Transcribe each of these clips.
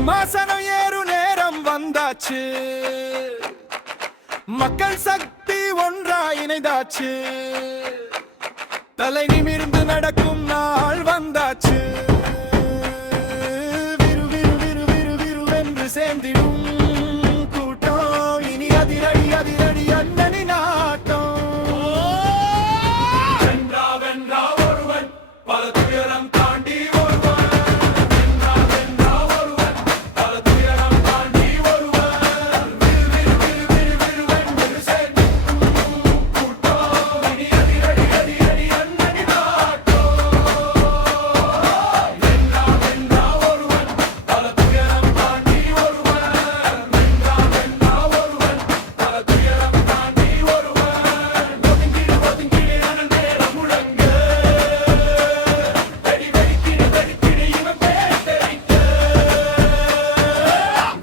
சிம்மாசனம் ஏறு நேரம் வந்தாச்சு, மக்கள் சக்தி ஒன்றாய் இணைந்தாச்சு, தலை நிமிர்ந்து நடக்கும் நாள் வந்தாச்சு. விரு விரு விரு விரு விருவென்று சேர்ந்திடும் கூட்டம், இனி அதிரடி அதிரடி அண்ணனின் ஆட்டம். வென்றா வென்றா ஒருவன் பல துயரம் தாண்டி ஒருவன், வென்றா வென்றா ஒருவன் பல துயரம் தாண்டி ஒருவன். விரு விரு விரு விரு விருவென்று சேர்ந்திடும் கூட்டம், இனி அதிரடி அதிரடி அண்ணனின் ஆட்டம். வென்றா வென்றா ஒருவன் பல துயரம் தாண்டி ஒருவன், வென்றா வென்றா ஒருவன் பல துயரம் தாண்டி ஒருவன். ஒதுங்கிடு ஒதுங்கிடு அனல் மேல முழங்க, வெடி வெடிக்கிடு வெடிக்கிடு இவன் பேர் தெரிக்க.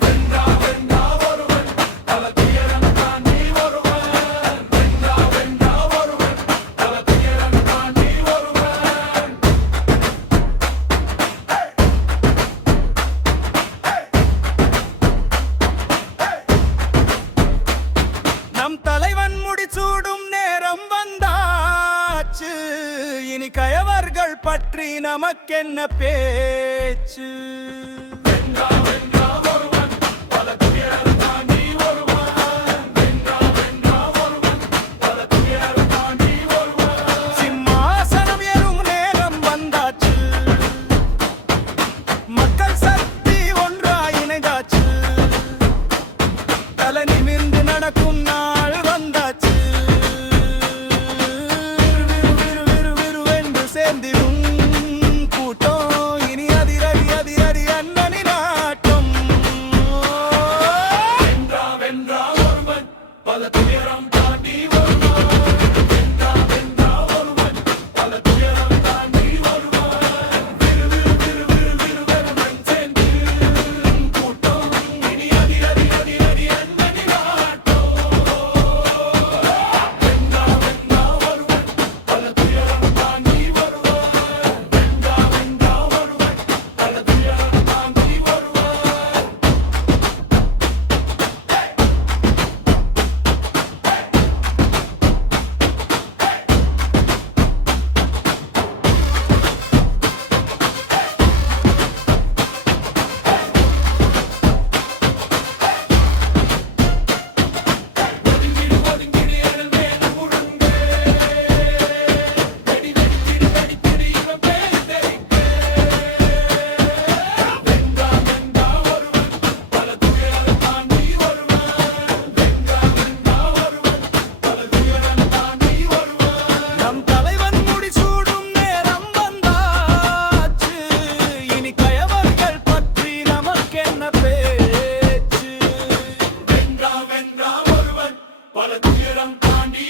வென்றா வென்றா ஒருவன் பல துயரம் தாண்டி ஒருவன், வென்றா வென்றா ஒருவன் பல துயரம் தாண்டி ஒருவன். நம் தலைவன் முடிசூடும் நேரம் வந்தாச்சு, இனி கயவர்கள் பற்றி நமக்கென்ன பேச்சு. வென்றா வென்றா ஒருவன் பல துயரம் தாண்டி ஒருவன், வென்றா வென்றா ஒருவன் பல துயரம் தாண்டி ஒருவன். சிம்மாசனம் ஏறும் நேரம் வந்தாச்சு, மக்கள் சக்தி ஒன்றாய் இணைந்தாச்சு, தலை நிமிர்ந்து நடக்கும் நாள் வந்தாச்சு. விரு விரு விரு விருவென்று சேர்ந்திடும் கூட்டம், இனி அதிரடி அதிரடி அண்ணனின் ஆட்டம். வென்றா வென்றா ஒருவன் பல துயரம் தாண்டி ஒருவன், வென்றா வென்றா ஒருவன் பல துயரம் தாண்டி ஒருவன். விரு விரு விரு விரு விருவென்று சேர்ந்திடும் கூட்டம், இனி அதிரடி அதிரடி அண்ணனின் ஆட்டம். வென்றா வென்றா ஒருவன் பல துயரம் தாண்டி ஒருவன், வென்றா வென்றா ஒருவன் பல துயரம் தாண்டி ஒருவன். ஒதுங்கிடு ஒதுங்கிடு அனல் மேல முழங்க, வெடி வெடிக்கிடு வெடிக்கிடு இவன் பேர் தெரிக்க. வென்றா வென்றா ஒருவன் பல துயரம் தாண்டி ஒருவன், வென்றா வென்றா ஒருவன் பல துயரம் தாண்டி ஒருவன். நம் தலைவன் முடிசூடும் நேரம் வந்தாச்சு, இனி கயவர்கள் பற்றி நமக்கென்ன பேச்சு. வென்றா வென்றா ஒருவன் பல துயரம் தாண்டி